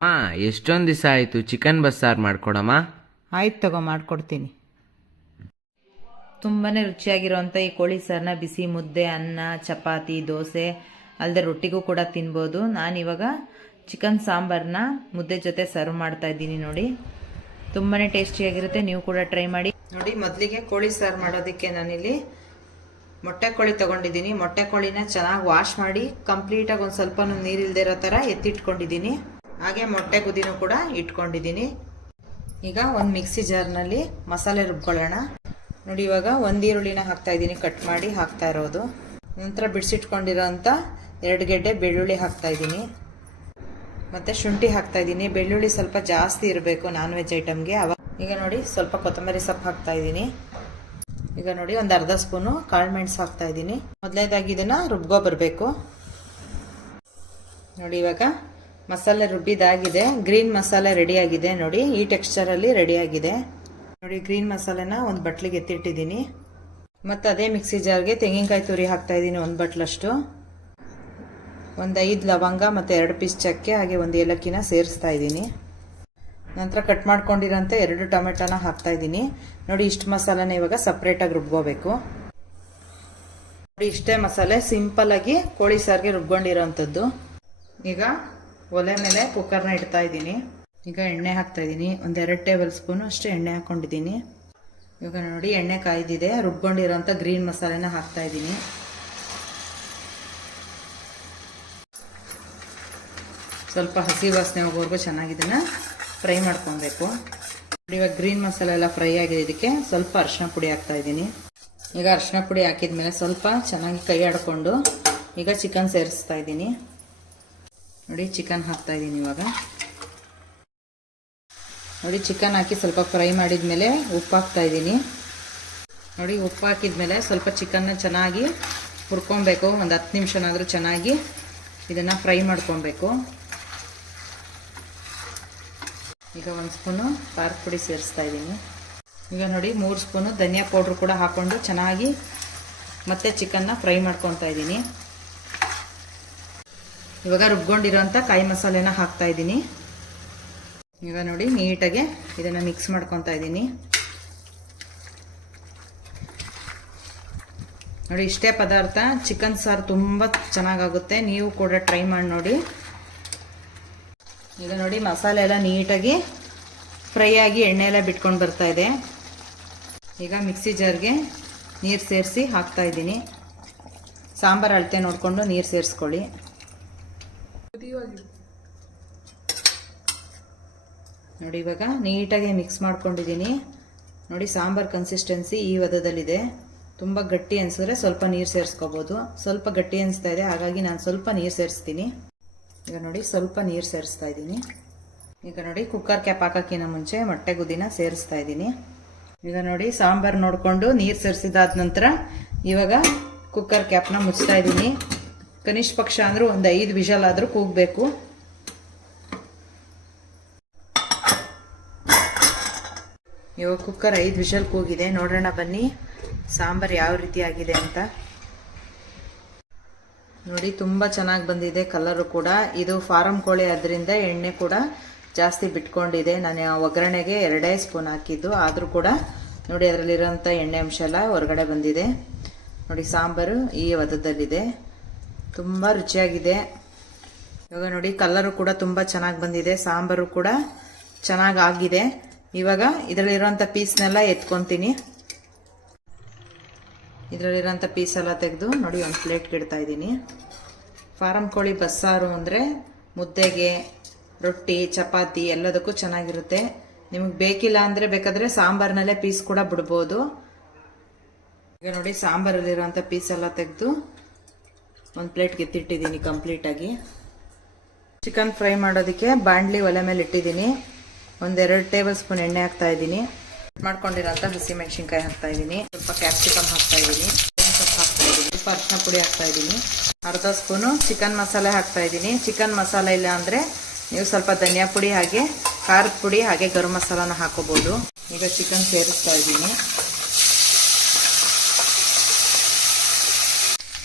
ಎಷ್ಟೊಂದು ದಿವಸ ಆಯಿತು, ಚಿಕನ್ ಬಸ್ಸಾರು ಮಾಡ್ಕೊಡಮ್ಮ. ಆಯ್ತು ತಗೋ, ಮಾಡಿಕೊಡ್ತೀನಿ. ತುಂಬಾ ರುಚಿಯಾಗಿರೋಂಥ ಈ ಕೋಳಿ ಸಾರನ್ನ ಬಿಸಿ ಮುದ್ದೆ, ಅನ್ನ, ಚಪಾತಿ, ದೋಸೆ ಅಲ್ಲದೆ ರೊಟ್ಟಿಗೂ ಕೂಡ ತಿನ್ಬೋದು. ನಾನಿವಾಗ ಚಿಕನ್ ಸಾಂಬಾರನ್ನ ಮುದ್ದೆ ಜೊತೆ ಸರ್ವ್ ಮಾಡ್ತಾ ಇದ್ದೀನಿ. ನೋಡಿ, ತುಂಬಾ ಟೇಸ್ಟಿಯಾಗಿರುತ್ತೆ. ನೀವು ಕೂಡ ಟ್ರೈ ಮಾಡಿ. ನೋಡಿ, ಮೊದಲಿಗೆ ಕೋಳಿ ಸಾರು ಮಾಡೋದಕ್ಕೆ ನಾನಿಲ್ಲಿ ಮೊಟ್ಟೆ ಕೋಳಿ ತೊಗೊಂಡಿದ್ದೀನಿ. ಮೊಟ್ಟೆ ಕೋಳಿನ ಚೆನ್ನಾಗಿ ವಾಶ್ ಮಾಡಿ ಕಂಪ್ಲೀಟಾಗಿ ಒಂದು ಸ್ವಲ್ಪ ನೀರಿಲ್ದೇ ಇರೋ ಥರ ಎತ್ತಿಟ್ಕೊಂಡಿದ್ದೀನಿ. ಹಾಗೆ ಮೊಟ್ಟೆ ಗುದಿನೂ ಕೂಡ ಇಟ್ಕೊಂಡಿದ್ದೀನಿ. ಈಗ ಒಂದು ಮಿಕ್ಸಿ ಜಾರ್ನಲ್ಲಿ ಮಸಾಲೆ ರುಬ್ಕೊಳ್ಳೋಣ. ನೋಡಿ, ಇವಾಗ ಒಂದು ಈರುಳ್ಳಿನ ಹಾಕ್ತಾ ಇದ್ದೀನಿ, ಕಟ್ ಮಾಡಿ ಹಾಕ್ತಾ ಇರೋದು. ನಂತರ ಬಿಡಿಸಿಟ್ಕೊಂಡಿರೋಂಥ 2 ಗೆಡ್ಡೆ ಬೆಳ್ಳುಳ್ಳಿ ಹಾಕ್ತಾ ಇದ್ದೀನಿ. ಮತ್ತು ಶುಂಠಿ ಹಾಕ್ತಾ ಇದ್ದೀನಿ. ಬೆಳ್ಳುಳ್ಳಿ ಸ್ವಲ್ಪ ಜಾಸ್ತಿ ಇರಬೇಕು ನಾನ್ ವೆಜ್ ಐಟಮ್ಗೆ. ಈಗ ನೋಡಿ, ಸ್ವಲ್ಪ ಕೊತ್ತಂಬರಿ ಸೊಪ್ಪು ಹಾಕ್ತಾ ಇದ್ದೀನಿ. ಈಗ ನೋಡಿ, ಒಂದು ಅರ್ಧ ಸ್ಪೂನು ಕಾಳು ಮೆಣಸು ಹಾಕ್ತಾ ಇದ್ದೀನಿ. ಮೊದಲನೇದಾಗಿ ಇದನ್ನು ರುಬ್ಕೊ ಬರಬೇಕು. ನೋಡಿ, ಇವಾಗ ಮಸಾಲೆ ರುಬ್ಬಿದಾಗಿದೆ. ಗ್ರೀನ್ ಮಸಾಲೆ ರೆಡಿಯಾಗಿದೆ. ನೋಡಿ, ಈ ಟೆಕ್ಸ್ಚರಲ್ಲಿ ರೆಡಿಯಾಗಿದೆ. ನೋಡಿ, ಗ್ರೀನ್ ಮಸಾಲೆನ ಒಂದು ಬಟ್ಲಿಗೆ ಎತ್ತಿಟ್ಟಿದ್ದೀನಿ. ಮತ್ತು ಅದೇ ಮಿಕ್ಸಿ ಜಾರ್ಗೆ ತೆಂಗಿನಕಾಯಿ ತುರಿ ಹಾಕ್ತಾ ಇದ್ದೀನಿ, 1 ಬಟ್ಲಷ್ಟು. ಒಂದು 5 ಲವಂಗ ಮತ್ತು 2 ಪೀಸ್ ಚಕ್ಕೆ, ಹಾಗೆ 1 ಏಲಕ್ಕಿನ ಸೇರಿಸ್ತಾ ಇದ್ದೀನಿ. ನಂತರ ಕಟ್ ಮಾಡ್ಕೊಂಡಿರೋಂಥ 2 ಟೊಮೆಟೊನ ಹಾಕ್ತಾ ಇದ್ದೀನಿ. ನೋಡಿ, ಇಷ್ಟು ಮಸಾಲೆನ ಇವಾಗ ಸಪ್ರೇಟಾಗಿ ರುಬ್ಕೋಬೇಕು. ನೋಡಿ, ಇಷ್ಟೇ ಮಸಾಲೆ ಸಿಂಪಲ್ಲಾಗಿ ಕೋಳಿ ಸಾರಿಗೆ ರುಬ್ಕೊಂಡಿರೋಂಥದ್ದು. ಈಗ ಒಲೆ ಮೇಲೆ ಕುಕ್ಕರ್ನ ಇಡ್ತಾ ಇದ್ದೀನಿ. ಈಗ ಎಣ್ಣೆ ಹಾಕ್ತಾ ಇದ್ದೀನಿ. ಒಂದು 2 ಟೇಬಲ್ ಸ್ಪೂನು ಅಷ್ಟು ಎಣ್ಣೆ ಹಾಕ್ಕೊಂಡಿದ್ದೀನಿ. ಇವಾಗ ನೋಡಿ, ಎಣ್ಣೆ ಕಾಯ್ದಿದೆ. ರುಬ್ಕೊಂಡಿರೋಂಥ ಗ್ರೀನ್ ಮಸಾಲೆನ ಹಾಕ್ತಾ ಇದ್ದೀನಿ. ಸ್ವಲ್ಪ ಹಸಿ ವಾಸನೆ ಹೋಗೋವರೆಗೂ ಚೆನ್ನಾಗಿ ಇದನ್ನು ಫ್ರೈ ಮಾಡ್ಕೊಬೇಕು. ಇವಾಗ ಗ್ರೀನ್ ಮಸಾಲೆ ಎಲ್ಲ ಫ್ರೈ ಆಗಿದೆ. ಇದಕ್ಕೆ ಸ್ವಲ್ಪ ಅರಿಶಿನ ಪುಡಿ ಹಾಕ್ತಾ ಇದ್ದೀನಿ. ಈಗ ಅರಿಶಿನ ಪುಡಿ ಹಾಕಿದ್ಮೇಲೆ ಸ್ವಲ್ಪ ಚೆನ್ನಾಗಿ ಕೈ ಆಡಿಕೊಂಡು ಈಗ ಚಿಕನ್ ಸೇರಿಸ್ತಾ ಇದ್ದೀನಿ. ನೋಡಿ, ಚಿಕನ್ ಹಾಕ್ತಾ ಇದ್ದೀನಿ. ಇವಾಗ ನೋಡಿ, ಚಿಕನ್ ಹಾಕಿ ಸ್ವಲ್ಪ ಫ್ರೈ ಮಾಡಿದ್ಮೇಲೆ ಉಪ್ಪು ಹಾಕ್ತಾ ಇದ್ದೀನಿ. ನೋಡಿ, ಉಪ್ಪು ಹಾಕಿದ್ಮೇಲೆ ಸ್ವಲ್ಪ ಚಿಕನ್ನ ಚೆನ್ನಾಗಿ ಹುರ್ಕೊಬೇಕು. ಒಂದು 10 ನಿಮಿಷನಾದರೂ ಚೆನ್ನಾಗಿ ಇದನ್ನು ಫ್ರೈ ಮಾಡ್ಕೊಬೇಕು. ಈಗ 1 ಸ್ಪೂನು ಖಾರದ ಪುಡಿ ಸೇರಿಸ್ತಾ ಇದ್ದೀನಿ. ಈಗ ನೋಡಿ, 3 ಸ್ಪೂನು ಧನಿಯಾ ಪೌಡ್ರ್ ಕೂಡ ಹಾಕ್ಕೊಂಡು ಚೆನ್ನಾಗಿ ಮತ್ತೆ ಚಿಕನ್ನ ಫ್ರೈ ಮಾಡ್ಕೊತಾ ಇದ್ದೀನಿ. ಇವಾಗ ರುಬ್ಕೊಂಡಿರೋಂಥ ಕಾಯಿ ಮಸಾಲೆನ ಹಾಕ್ತಾ ಇದ್ದೀನಿ. ಈಗ ನೋಡಿ, ನೀಟಾಗಿ ಇದನ್ನು ಮಿಕ್ಸ್ ಮಾಡ್ಕೊತಾ ಇದ್ದೀನಿ. ನೋಡಿ, ಇಷ್ಟೇ ಪದಾರ್ಥ ಚಿಕನ್ ಸಾರು ತುಂಬ ಚೆನ್ನಾಗಾಗುತ್ತೆ. ನೀವು ಕೂಡ ಟ್ರೈ ಮಾಡಿ ನೋಡಿ. ಈಗ ನೋಡಿ, ಮಸಾಲೆ ಎಲ್ಲ ನೀಟಾಗಿ ಫ್ರೈ ಆಗಿ ಎಣ್ಣೆ ಎಲ್ಲ ಬಿಟ್ಕೊಂಡು ಬರ್ತಾ ಇದೆ. ಈಗ ಮಿಕ್ಸಿ ಜಾರ್ಗೆ ನೀರು ಸೇರಿಸಿ ಹಾಕ್ತಾ ಇದ್ದೀನಿ. ಸಾಂಬಾರು ಅಳತೆ ನೋಡಿಕೊಂಡು ನೀರು ಸೇರಿಸ್ಕೊಳ್ಳಿ. ನೋಡಿ, ಇವಾಗ ನೀಟಾಗಿ ಮಿಕ್ಸ್ ಮಾಡ್ಕೊಂಡಿದ್ದೀನಿ. ನೋಡಿ, ಸಾಂಬಾರು ಕನ್ಸಿಸ್ಟೆನ್ಸಿ ಈ ಹದದಲ್ಲಿದೆ. ತುಂಬ ಗಟ್ಟಿ ಅನಿಸಿದ್ರೆ ಸ್ವಲ್ಪ ನೀರು ಸೇರಿಸ್ಕೋಬೋದು. ಸ್ವಲ್ಪ ಗಟ್ಟಿ ಅನಿಸ್ತಾ ಇದೆ, ಹಾಗಾಗಿ ನಾನು ಸ್ವಲ್ಪ ನೀರು ಸೇರಿಸ್ತೀನಿ. ಈಗ ನೋಡಿ, ಸ್ವಲ್ಪ ನೀರು ಸೇರಿಸ್ತಾ ಇದ್ದೀನಿ. ಈಗ ನೋಡಿ, ಕುಕ್ಕರ್ ಕ್ಯಾಪ್ ಹಾಕೋಕ್ಕಿಂತ ಮುಂಚೆ ಮೊಟ್ಟೆ ಗುದಿನ ಸೇರಿಸ್ತಾ ಇದ್ದೀನಿ. ಈಗ ನೋಡಿ, ಸಾಂಬಾರು ನೋಡಿಕೊಂಡು ನೀರು ಸೇರಿಸಿದಾದ ನಂತರ ಇವಾಗ ಕುಕ್ಕರ್ ಕ್ಯಾಪ್ನ ಮುಚ್ತಾ ಇದ್ದೀನಿ. ಕನಿಷ್ಠ ಪಕ್ಷ ಅಂದರೂ ಒಂದು 5 ವಿಷಲ್ ಆದರೂ ಕೂಗಬೇಕು. ಇವಾಗ ಕುಕ್ಕರ್ 5 ವಿಷಲ್ ಕೂಗಿದೆ. ನೋಡೋಣ ಬನ್ನಿ ಸಾಂಬಾರು ಯಾವ ರೀತಿ ಆಗಿದೆ ಅಂತ. ನೋಡಿ, ತುಂಬ ಚೆನ್ನಾಗಿ ಬಂದಿದೆ. ಕಲರು ಕೂಡ ಇದು ಫಾರಂ ಕೋಳಿ ಆದ್ದರಿಂದ ಎಣ್ಣೆ ಕೂಡ ಜಾಸ್ತಿ ಬಿಟ್ಕೊಂಡಿದೆ. ನಾನು ಒಗ್ಗರಣೆಗೆ 2 ಸ್ಪೂನ್ ಹಾಕಿದ್ದು, ಆದರೂ ಕೂಡ ನೋಡಿ ಅದರಲ್ಲಿರೋಂಥ ಎಣ್ಣೆ ಅಂಶ ಎಲ್ಲ ಹೊರಗಡೆ ಬಂದಿದೆ. ನೋಡಿ, ಸಾಂಬಾರು ಈ ಹದದಲ್ಲಿದೆ. ತುಂಬ ರುಚಿಯಾಗಿದೆ. ಇವಾಗ ನೋಡಿ, ಕಲರು ಕೂಡ ತುಂಬ ಚೆನ್ನಾಗಿ ಬಂದಿದೆ. ಸಾಂಬಾರು ಕೂಡ ಚೆನ್ನಾಗಿ ಆಗಿದೆ. ಇವಾಗ ಇದರಲ್ಲಿರೋಂಥ ಪೀಸ್ನೆಲ್ಲ ಎತ್ಕೊತೀನಿ. ಇದರಲ್ಲಿರೋಂಥ ಪೀಸೆಲ್ಲ ತೆಗೆದು ನೋಡಿ ಒಂದು ಪ್ಲೇಟ್ಗೆ ಇಡ್ತಾ ಇದ್ದೀನಿ. ಫಾರಂ ಕೋಳಿ ಬಸ್ಸಾರು ಅಂದರೆ ಮುದ್ದೆಗೆ, ರೊಟ್ಟಿ, ಚಪಾತಿ ಎಲ್ಲದಕ್ಕೂ ಚೆನ್ನಾಗಿರುತ್ತೆ. ನಿಮಗೆ ಬೇಕಿಲ್ಲ ಅಂದರೆ ಬೇಕಾದರೆ ಸಾಂಬಾರಿನಲ್ಲೇ ಪೀಸ್ ಕೂಡ ಬಿಡ್ಬೋದು. ಈಗ ನೋಡಿ, ಸಾಂಬಾರಲ್ಲಿರೋಂಥ ಪೀಸೆಲ್ಲ ತೆಗೆದು ಒಂದು ಪ್ಲೇಟ್ಗೆ ಎತ್ತಿಟ್ಟಿದ್ದೀನಿ ಕಂಪ್ಲೀಟಾಗಿ. ಚಿಕನ್ ಫ್ರೈ ಮಾಡೋದಕ್ಕೆ ಬಾಣಲಿ ಒಲೆ ಮೇಲೆ ಇಟ್ಟಿದ್ದೀನಿ. ಒಂದು 2 ಟೇಬಲ್ ಸ್ಪೂನ್ ಎಣ್ಣೆ ಹಾಕ್ತಾ ಇದ್ದೀನಿ. ಮಾಡ್ಕೊಂಡಿರೋಂಥ ಹಸಿಮೆಣಸಿನ್ಕಾಯಿ ಹಾಕ್ತಾ ಇದ್ದೀನಿ. ಸ್ವಲ್ಪ ಕ್ಯಾಪ್ಸಿಕಮ್ ಹಾಕ್ತಾ ಇದ್ದೀನಿ. ಸೊಪ್ಪು ಹಾಕ್ತಾ ಇದ್ದೀನಿ. ಸ್ವಲ್ಪ ಅರಿಶಿನ ಪುಡಿ ಹಾಕ್ತಾ ಇದ್ದೀನಿ. ಅರ್ಧ ಸ್ಪೂನು ಚಿಕನ್ ಮಸಾಲೆ ಹಾಕ್ತಾ ಇದ್ದೀನಿ. ಚಿಕನ್ ಮಸಾಲೆ ಇಲ್ಲ ಅಂದರೆ ನೀವು ಸ್ವಲ್ಪ ಧನಿಯಾ ಪುಡಿ ಹಾಗೆ ಖಾರದ ಪುಡಿ ಹಾಗೆ ಗರಂ ಮಸಾಲಾನ ಹಾಕೋಬಹುದು. ಈಗ ಚಿಕನ್ ಸೇರಿಸ್ತಾ ಇದ್ದೀನಿ.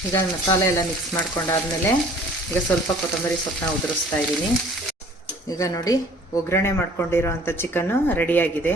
ಈಗ ಮಸಾಲೆ ಎಲ್ಲ ಮಿಕ್ಸ್ ಮಾಡ್ಕೊಂಡಾದ್ಮೇಲೆ ಈಗ ಸ್ವಲ್ಪ ಕೊತ್ತಂಬರಿ ಸೊಪ್ಪನ್ನ ಉದುರಿಸ್ತಾ ಇದ್ದೀನಿ. ಈಗ ನೋಡಿ ಒಗ್ಗರಣೆ ಮಾಡ್ಕೊಂಡಿರೋ ಅಂಥ ಚಿಕನ್ನು ರೆಡಿಯಾಗಿದೆ.